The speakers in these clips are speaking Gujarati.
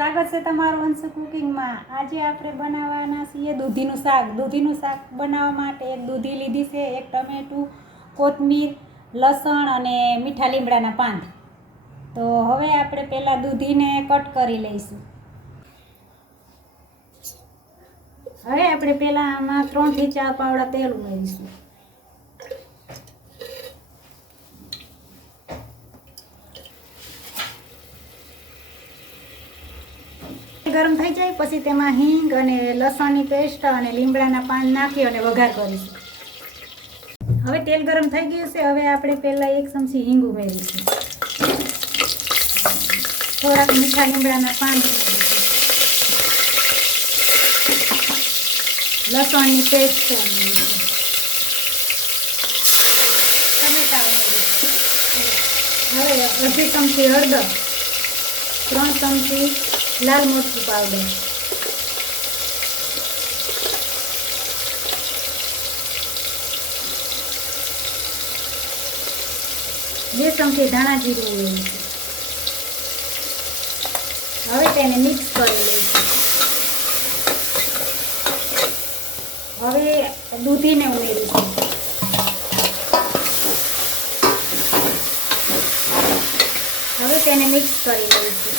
સ્વાગત છે તમારું અંશુ કુકિંગમાં। આજે આપણે બનાવવાના છીએ દૂધીનું શાક। દૂધીનું શાક બનાવવા માટે એક દૂધી લીધી છે, એક ટમેટું, કોથમીર, લસણ અને મીઠા લીમડાના પાન। તો હવે આપણે પહેલાં દૂધીને કટ કરી લઈશું। હવે આપણે પહેલાં આમાં 3 થી 4 પાવડા તેલ ઉમેરીશું। ગરમ થઈ જાય પછી તેમાં હિંગ અને લસણની પેસ્ટ અને લીમડાના પાન નાખી અને વઘાર કરીશું। હવે તેલ ગરમ થઈ ગયું છે। હવે આપણે પહેલાં 1 ચમચી હિંગ ઉમેરીશું, થોડાક મીઠા લીમડાના પાન ઉમેરીશું, લસણની પેસ્ટ ઉમેરીશું, ટમેટા ઉમેરીશું। હવે અડધી ચમચી હળદર, 3 ચમચી લાલ મરચું પાવડર, 2 ચમચી ધાણા જીરું ઉમેરીશું। હવે તેને મિક્સ કરી લઈશું। હવે દૂધીને ઉમેરીશું। હવે તેને મિક્સ કરી લઈશું।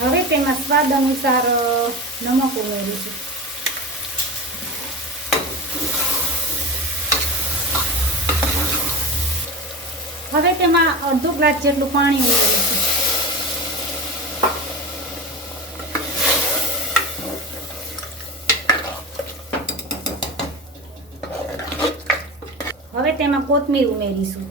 હવે તેમાં સ્વાદ અનુસાર નમક ઉમેરીશું। હવે તેમાં અડધો ગ્લાસ જેટલું પાણી ઉમેરીશું। હવે તેમાં કોથમીર ઉમેરીશું।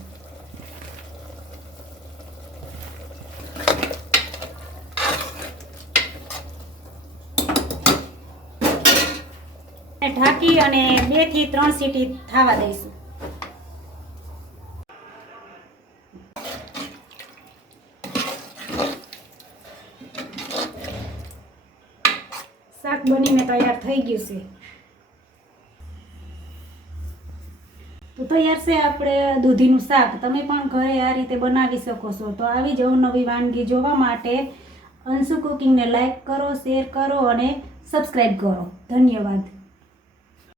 ઢાંકી અને 2 થી 3 સીટી થવા દઈશું। શાક બનીને તૈયાર થઈ ગયું છે। તો તૈયાર છે આપણે દૂધીનું શાક। તમે પણ ઘરે આ રીતે બનાવી શકો છો। તો આવી જ અવનવી વાનગી જોવા માટે અંશુ કુકિંગને લાઈક કરો, શેર કરો અને સબસ્ક્રાઈબ કરો। ધન્યવાદ।